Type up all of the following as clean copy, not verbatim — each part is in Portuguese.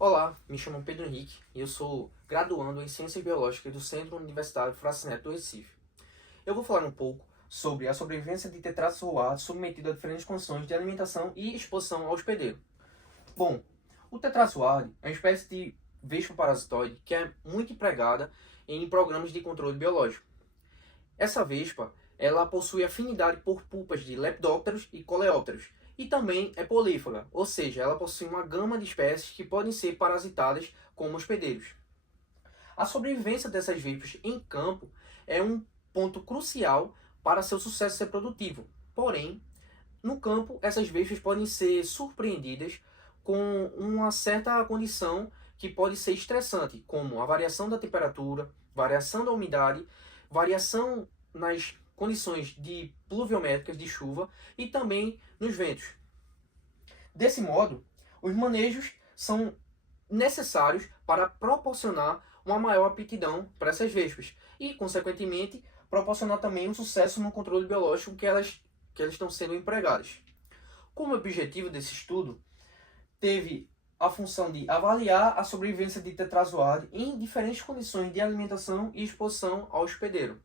Olá, me chamo Pedro Henrique e eu sou graduando em Ciências Biológicas do Centro Universitário Francineto do Recife. Eu vou falar um pouco sobre a sobrevivência de tetratos voados submetido a diferentes condições de alimentação e exposição ao hospedeiro. Bom, o tetrazoide é uma espécie de vespa parasitoide que é muito empregada em programas de controle biológico. Essa vespa, ela possui afinidade por pulpas de lepidópteros e coleópteros, e também é polífaga, ou seja, ela possui uma gama de espécies que podem ser parasitadas como hospedeiros. A sobrevivência dessas vespas em campo é um ponto crucial para seu sucesso reprodutivo. Porém, no campo, essas vespas podem ser surpreendidas com uma certa condição que pode ser estressante, como a variação da temperatura, variação da umidade, variação nas condições de pluviométricas de chuva e também nos ventos. Desse modo, os manejos são necessários para proporcionar uma maior aptidão para essas vespas e, consequentemente, proporcionar também um sucesso no controle biológico que elas estão sendo empregadas. Como objetivo desse estudo, teve a função de avaliar a sobrevivência de tetrazoide em diferentes condições de alimentação e exposição ao hospedeiro.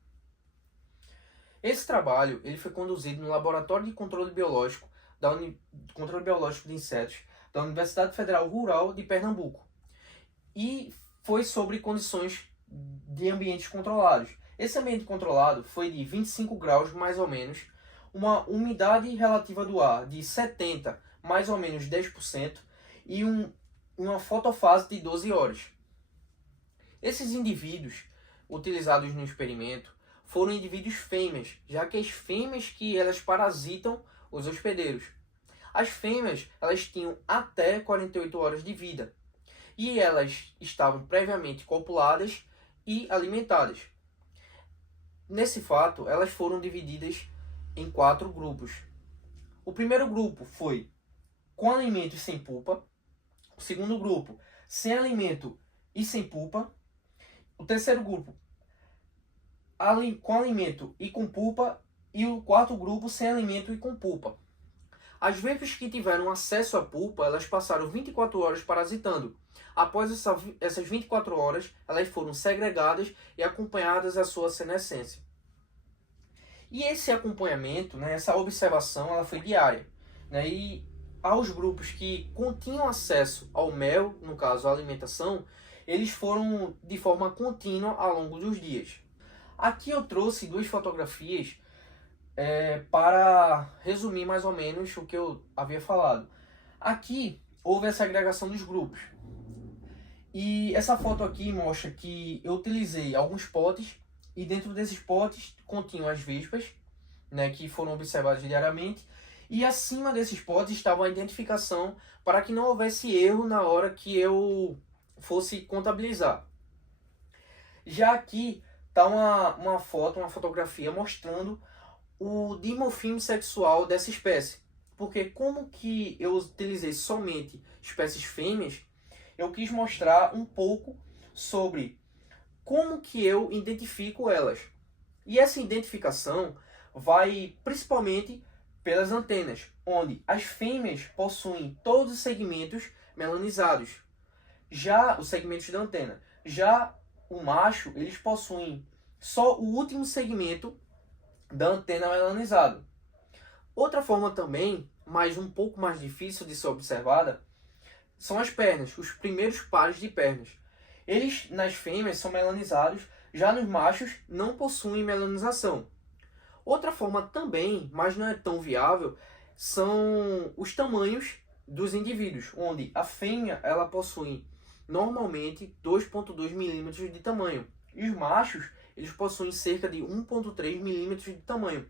Esse trabalho ele foi conduzido no Laboratório de Controle Biológico de Insetos da Universidade Federal Rural de Pernambuco e foi sobre condições de ambientes controlados. Esse ambiente controlado foi de 25 graus mais ou menos, uma umidade relativa do ar de 70 mais ou menos 10% e uma fotofase de 12 horas. Esses indivíduos utilizados no experimento foram indivíduos fêmeas, já que as fêmeas que elas parasitam os hospedeiros. As fêmeas elas tinham até 48 horas de vida e elas estavam previamente copuladas e alimentadas. Nesse fato, elas foram divididas em 4 grupos. O primeiro grupo foi com alimento e sem pulpa. O segundo grupo, sem alimento e sem pulpa. O terceiro grupo, com alimento e com pulpa. E o quarto grupo, sem alimento e com pulpa. As vespas que tiveram acesso à pulpa, elas passaram 24 horas parasitando. Após essas 24 horas, elas foram segregadas e acompanhadas à sua senescência. E esse acompanhamento, essa observação, ela foi diária. E aos grupos que continham acesso ao mel, no caso a alimentação, eles foram de forma contínua ao longo dos dias. Aqui eu trouxe 2 fotografias para resumir mais ou menos o que eu havia falado. Aqui houve essa agregação dos grupos. E essa foto aqui mostra que eu utilizei alguns potes e dentro desses potes continham as vespas, que foram observadas diariamente. E acima desses potes estava a identificação para que não houvesse erro na hora que eu fosse contabilizar. Já aqui está uma fotografia mostrando o dimorfismo sexual dessa espécie. Porque como que eu utilizei somente espécies fêmeas, eu quis mostrar um pouco sobre como que eu identifico elas. E essa identificação vai principalmente pelas antenas, onde as fêmeas possuem todos os segmentos melanizados, já os segmentos da antena. Já o macho, eles possuem só o último segmento da antena melanizado. Outra forma também, mas um pouco mais difícil de ser observada, são as pernas, os primeiros pares de pernas. Eles, nas fêmeas, são melanizados, já nos machos não possuem melanização. Outra forma também, mas não é tão viável, são os tamanhos dos indivíduos, onde a fêmea ela possui normalmente 2,2 milímetros de tamanho. E os machos eles possuem cerca de 1,3 milímetros de tamanho.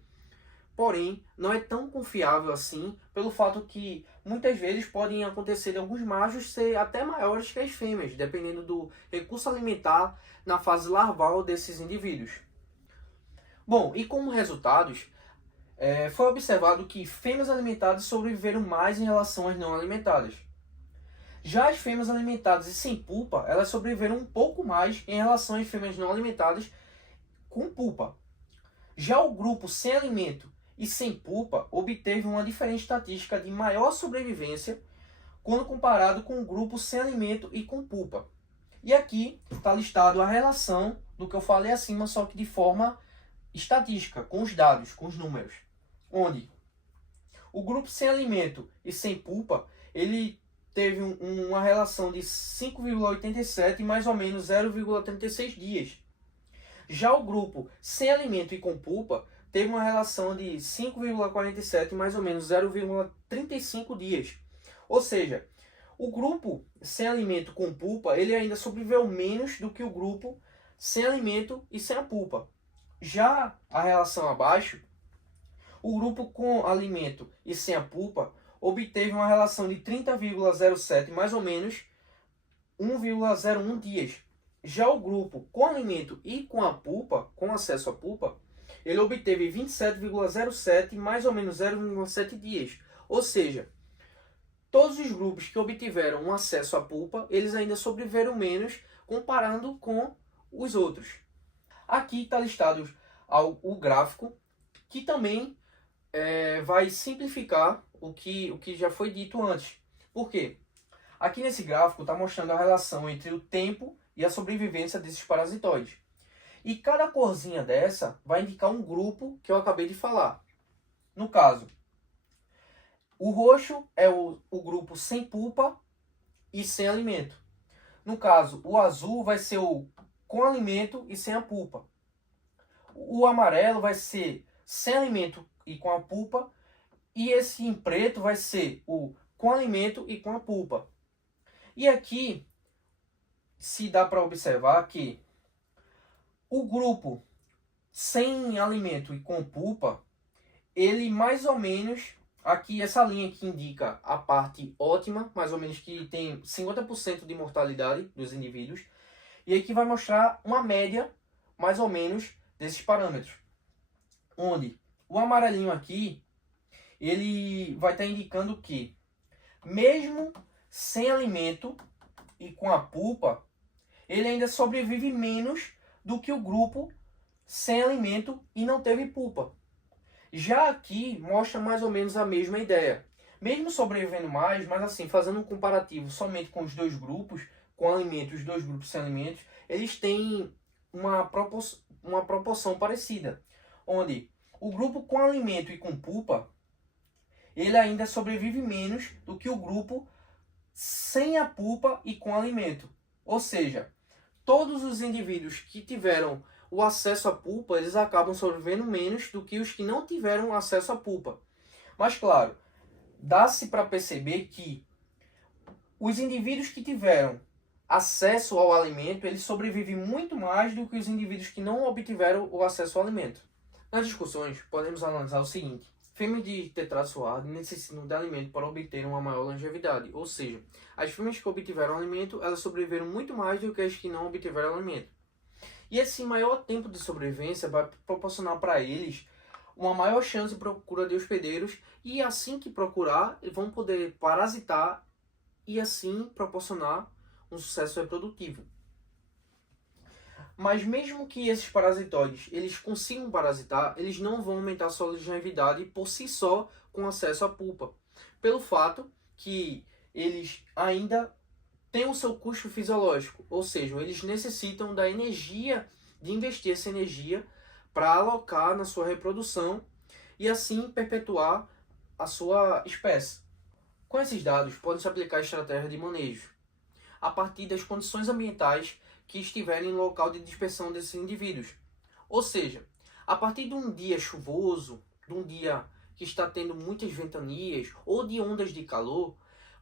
Porém, não é tão confiável assim, pelo fato que muitas vezes podem acontecer de alguns machos ser até maiores que as fêmeas, dependendo do recurso alimentar na fase larval desses indivíduos. Bom, e como resultados, foi observado que fêmeas alimentadas sobreviveram mais em relação às não alimentadas. Já as fêmeas alimentadas e sem pulpa, elas sobreviveram um pouco mais em relação às fêmeas não alimentadas com pulpa. Já o grupo sem alimento e sem pulpa obteve uma diferente estatística de maior sobrevivência quando comparado com o grupo sem alimento e com pulpa. E aqui está listado a relação do que eu falei acima, só que de forma estatística, com os dados, com os números. Onde o grupo sem alimento e sem pulpa, ele teve uma relação de 5,87 e mais ou menos 0,36 dias. Já o grupo sem alimento e com pulpa teve uma relação de 5,47 e mais ou menos 0,35 dias. Ou seja, o grupo sem alimento com pulpa, ele ainda sobreviveu menos do que o grupo sem alimento e sem a pulpa. Já a relação abaixo, o grupo com alimento e sem a pulpa obteve uma relação de 30,07, mais ou menos 1,01 dias. Já o grupo com alimento e com a pulpa, com acesso à pulpa, ele obteve 27,07, mais ou menos 0,7 dias. Ou seja, todos os grupos que obtiveram um acesso à pulpa, eles ainda sobreviveram menos comparando com os outros. Aqui está listado o gráfico, que também vai simplificar o que já foi dito antes. Por quê? Aqui nesse gráfico está mostrando a relação entre o tempo e a sobrevivência desses parasitoides. E cada corzinha dessa vai indicar um grupo que eu acabei de falar. No caso, o roxo é o grupo sem pulpa e sem alimento. No caso, o azul vai ser o com alimento e sem a pulpa. O amarelo vai ser sem alimento e com a pulpa. E esse em preto vai ser o com alimento e com a pulpa. E aqui se dá para observar que o grupo sem alimento e com pulpa, ele mais ou menos, aqui essa linha que indica a parte ótima, mais ou menos que tem 50% de mortalidade dos indivíduos, e aqui vai mostrar uma média, mais ou menos, desses parâmetros. Onde o amarelinho aqui, ele vai estar indicando que, mesmo sem alimento e com a pulpa, ele ainda sobrevive menos do que o grupo sem alimento e não teve pulpa. Já aqui mostra mais ou menos a mesma ideia. Mesmo sobrevivendo mais, mas assim, fazendo um comparativo somente com os dois grupos, com alimento e os dois grupos sem alimentos, eles têm uma proporção parecida. Onde o grupo com alimento e com pulpa, ele ainda sobrevive menos do que o grupo sem a pulpa e com alimento. Ou seja, todos os indivíduos que tiveram o acesso à pulpa, eles acabam sobrevivendo menos do que os que não tiveram acesso à pulpa. Mas claro, dá-se para perceber que os indivíduos que tiveram acesso ao alimento, eles sobrevivem muito mais do que os indivíduos que não obtiveram o acesso ao alimento. Nas discussões, podemos analisar o seguinte: fêmeas de tetrazoário necessitam de alimento para obter uma maior longevidade, ou seja, as fêmeas que obtiveram alimento, elas sobreviveram muito mais do que as que não obtiveram alimento. E esse maior tempo de sobrevivência vai proporcionar para eles uma maior chance de procura de hospedeiros, e assim que procurar, vão poder parasitar e assim proporcionar um sucesso reprodutivo. Mas mesmo que esses parasitoides eles consigam parasitar, eles não vão aumentar sua longevidade por si só com acesso à pulpa, pelo fato que eles ainda têm o seu custo fisiológico, ou seja, eles necessitam da energia, de investir essa energia para alocar na sua reprodução e assim perpetuar a sua espécie. Com esses dados, pode-se aplicar estratégias de manejo a partir das condições ambientais que estiverem no local de dispersão desses indivíduos. Ou seja, a partir de um dia chuvoso, de um dia que está tendo muitas ventanias ou de ondas de calor,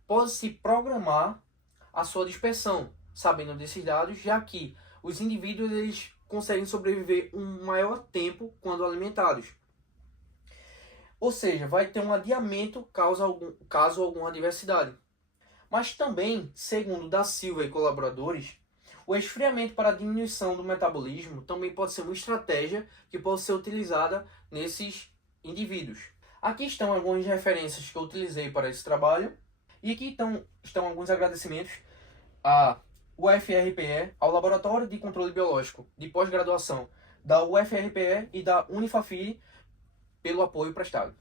pode-se programar a sua dispersão, sabendo desses dados, já que os indivíduos eles conseguem sobreviver um maior tempo quando alimentados. Ou seja, vai ter um adiamento caso alguma adversidade. Mas também, segundo Da Silva e colaboradores, o esfriamento para a diminuição do metabolismo também pode ser uma estratégia que pode ser utilizada nesses indivíduos. Aqui estão algumas referências que eu utilizei para esse trabalho, e aqui estão alguns agradecimentos à UFRPE, ao Laboratório de Controle Biológico de Pós-Graduação da UFRPE e da Unifafiri pelo apoio prestado.